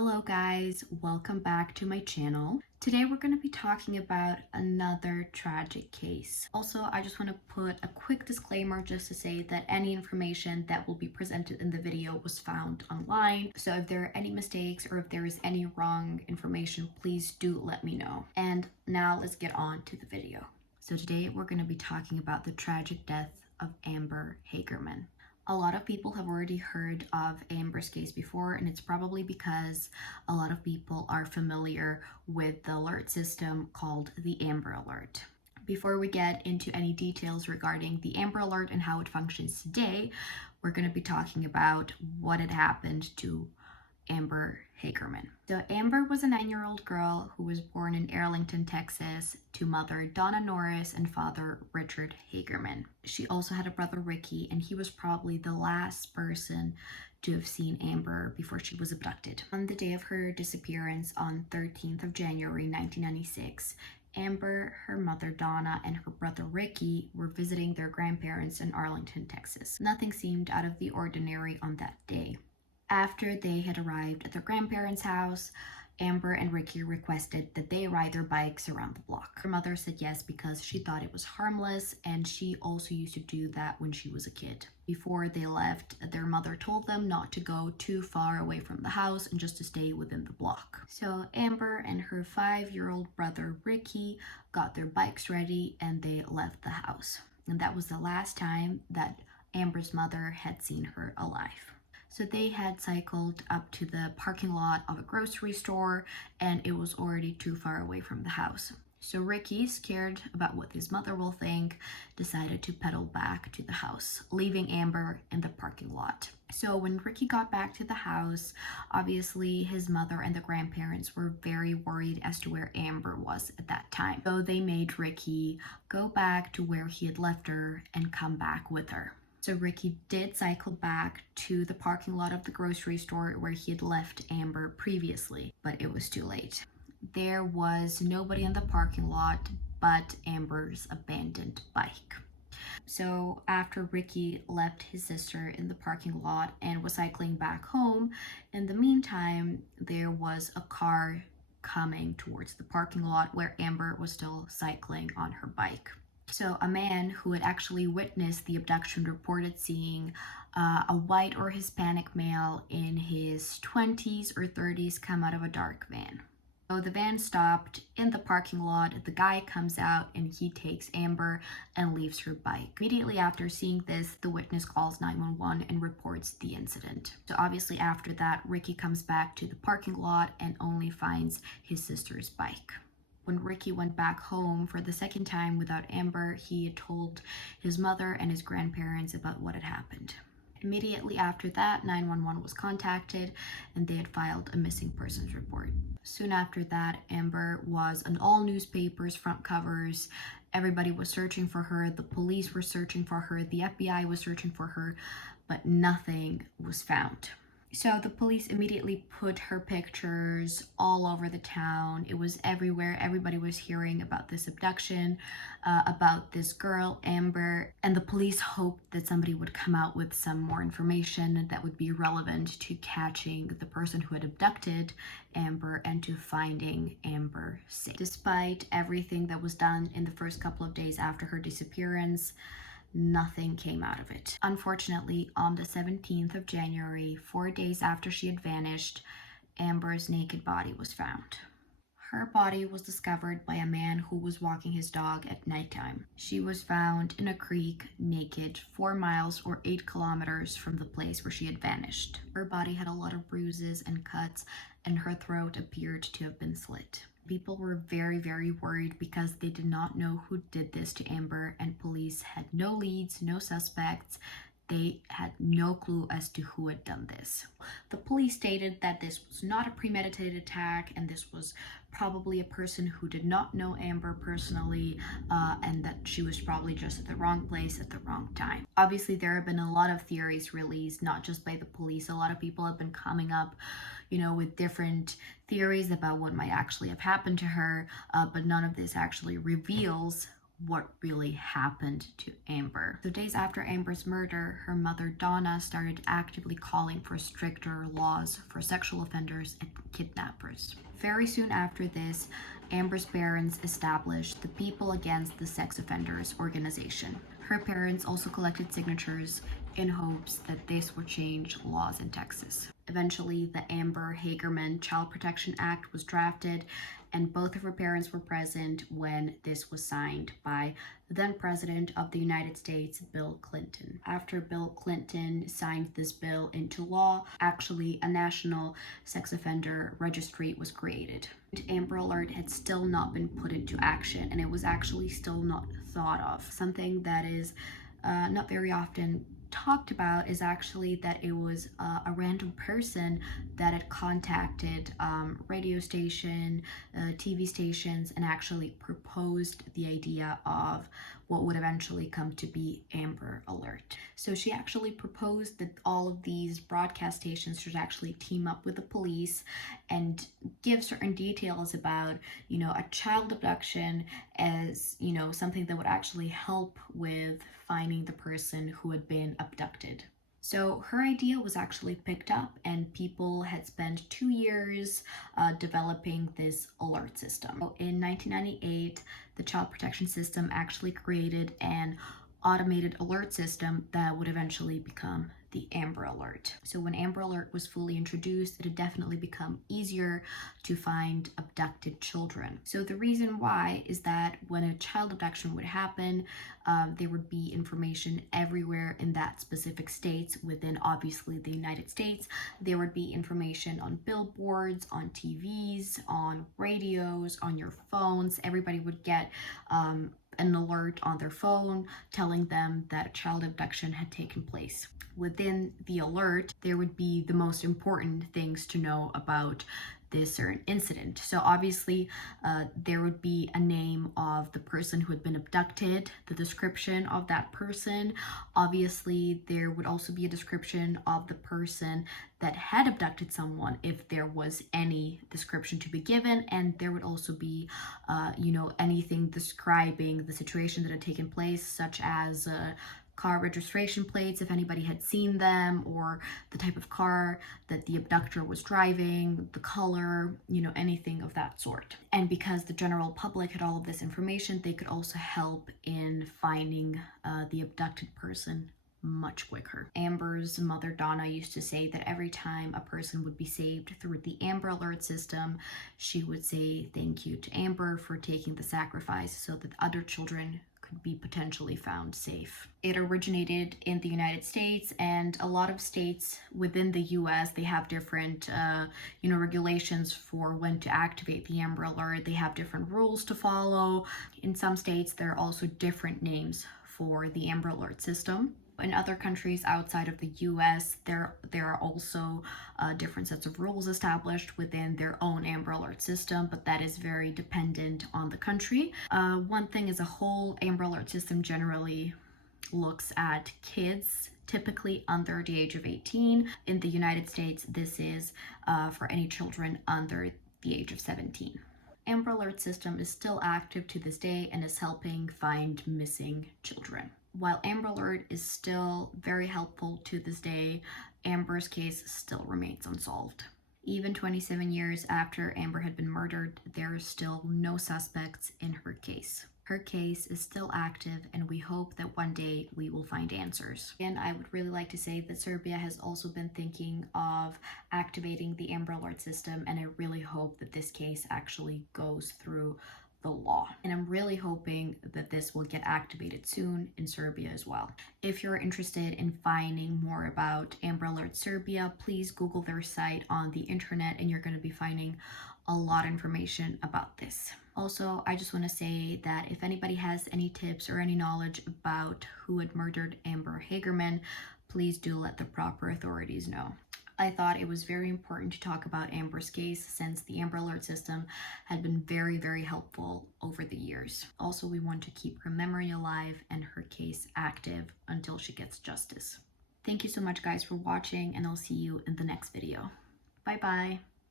Hello guys, welcome back to my channel. Today we're going to be talking about another tragic case. Also, I just want to put a quick disclaimer just to say that any information that will be presented in the video was found online. So if there are any mistakes or if there is any wrong information, please do let me know. And now let's get on to the video. So today we're going to be talking about the tragic death of Amber Hagerman. A lot of people have already heard of Amber's case before, and it's probably because a lot of people are familiar with the alert system called the Amber Alert. Before we get into any details regarding the Amber Alert and how it functions today, we're going to be talking about what had happened to Amber Hagerman. So Amber was a 9-year-old girl who was born in Arlington, Texas, to mother Donna Norris and father Richard Hagerman. She also had a brother Ricky, and he was probably the last person to have seen Amber before she was abducted. On the day of her disappearance on 13th of January 1996, Amber, her mother Donna, and her brother Ricky were visiting their grandparents in Arlington, Texas. Nothing seemed out of the ordinary on that day. After they had arrived at their grandparents' house, Amber and Ricky requested that they ride their bikes around the block. Her mother said yes because she thought it was harmless, and she also used to do that when she was a kid. Before they left, their mother told them not to go too far away from the house and just to stay within the block. So Amber and her 5-year-old brother Ricky got their bikes ready and they left the house. And that was the last time that Amber's mother had seen her alive. So they had cycled up to the parking lot of a grocery store, and it was already too far away from the house. So Ricky, scared about what his mother will think, decided to pedal back to the house, leaving Amber in the parking lot. So when Ricky got back to the house, obviously his mother and the grandparents were very worried as to where Amber was at that time. So they made Ricky go back to where he had left her and come back with her. So Ricky did cycle back to the parking lot of the grocery store where he had left Amber previously, but it was too late. There was nobody in the parking lot but Amber's abandoned bike. So after Ricky left his sister in the parking lot and was cycling back home, in the meantime, there was a car coming towards the parking lot where Amber was still cycling on her bike. So a man who had actually witnessed the abduction reported seeing a white or Hispanic male in his 20s or 30s come out of a dark van. So the van stopped in the parking lot, the guy comes out and he takes Amber and leaves her bike. Immediately after seeing this, the witness calls 911 and reports the incident. So obviously after that, Ricky comes back to the parking lot and only finds his sister's bike. When Ricky went back home for the second time without Amber, he had told his mother and his grandparents about what had happened. Immediately after that, 911 was contacted and they had filed a missing persons report. Soon after that, Amber was on all newspapers' front covers. Everybody was searching for her. The police were searching for her. The FBI was searching for her, but nothing was found. So the police immediately put her pictures all over the town. It was everywhere. Everybody was hearing about this abduction, about this girl, Amber, and the police hoped that somebody would come out with some more information that would be relevant to catching the person who had abducted Amber and to finding Amber safe. Despite everything that was done in the first couple of days after her disappearance, nothing came out of it. Unfortunately, on the 17th of January, 4 days after she had vanished, Amber's naked body was found. Her body was discovered by a man who was walking his dog at nighttime. She was found in a creek, naked, 4 miles or 8 kilometers from the place where she had vanished. Her body had a lot of bruises and cuts, and her throat appeared to have been slit. People were very, very worried because they did not know who did this to Amber, and police had no leads, no suspects. They had no clue as to who had done this. The police stated that this was not a premeditated attack and this was probably a person who did not know Amber personally, and that she was probably just at the wrong place at the wrong time. Obviously, there have been a lot of theories released, not just by the police. A lot of people have been coming up, with different theories about what might actually have happened to her, but none of this actually reveals what really happened to Amber. So days after Amber's murder, her mother Donna started actively calling for stricter laws for sexual offenders and kidnappers. Very soon after this, Amber's parents established the People Against the Sex Offenders organization. Her parents also collected signatures in hopes that this would change laws in Texas. Eventually, the Amber Hagerman Child Protection Act was drafted, and both of her parents were present when this was signed by the then President of the United States, Bill Clinton. After Bill Clinton signed this bill into law, actually a national sex offender registry was created. Amber Alert had still not been put into action, and it was actually still not thought of. Something that is not very often talked about is actually that it was a random person that had contacted radio station, TV stations, and actually proposed the idea of what would eventually come to be Amber Alert. So she actually proposed that all of these broadcast stations should actually team up with the police and give certain details about, a child abduction as, something that would actually help with finding the person who had been abducted. So her idea was actually picked up, and people had spent 2 years developing this alert system. So in 1998, the Child Protection System actually created an automated alert system that would eventually become the Amber Alert. So when Amber Alert was fully introduced, it had definitely become easier to find abducted children. So the reason why is that when a child abduction would happen, there would be information everywhere in that specific states within obviously the United States. There would be information on billboards, on TVs, on radios, on your phones. Everybody would get an alert on their phone telling them that a child abduction had taken place. Within the alert, there would be the most important things to know about this certain incident. So obviously there would be a name of the person who had been abducted, the description of that person. Obviously there would also be a description of the person that had abducted someone, if there was any description to be given, and there would also be anything describing the situation that had taken place, such as car registration plates, if anybody had seen them, or the type of car that the abductor was driving, the color, anything of that sort. And because the general public had all of this information, they could also help in finding the abducted person much quicker. Amber's mother Donna used to say that every time a person would be saved through the Amber Alert system, she would say thank you to Amber for taking the sacrifice so that other children could be potentially found safe. It originated in the United States, and a lot of states within the US, they have different regulations for when to activate the Amber Alert. They have different rules to follow. In some states, there are also different names for the Amber Alert system. In other countries outside of the US, there are also different sets of rules established within their own Amber Alert system, but that is very dependent on the country. One thing as a whole, Amber Alert system generally looks at kids, typically under the age of 18. In the United States, this is for any children under the age of 17. Amber Alert system is still active to this day and is helping find missing children. While Amber Alert is still very helpful to this day, Amber's case still remains unsolved. Even 27 years after Amber had been murdered, there are still no suspects in her case. Her case is still active, and we hope that one day we will find answers. And I would really like to say that Serbia has also been thinking of activating the Amber Alert system, and I really hope that this case actually goes through the law. And I'm really hoping that this will get activated soon in Serbia as well. If you're interested in finding more about Amber Alert Serbia, please Google their site on the internet, and you're going to be finding a lot of information about this. Also, I just want to say that if anybody has any tips or any knowledge about who had murdered Amber Hagerman, please do let the proper authorities know. I thought it was very important to talk about Amber's case since the Amber Alert system had been very, very helpful over the years. Also, we want to keep her memory alive and her case active until she gets justice. Thank you so much, guys, for watching, and I'll see you in the next video. Bye-bye.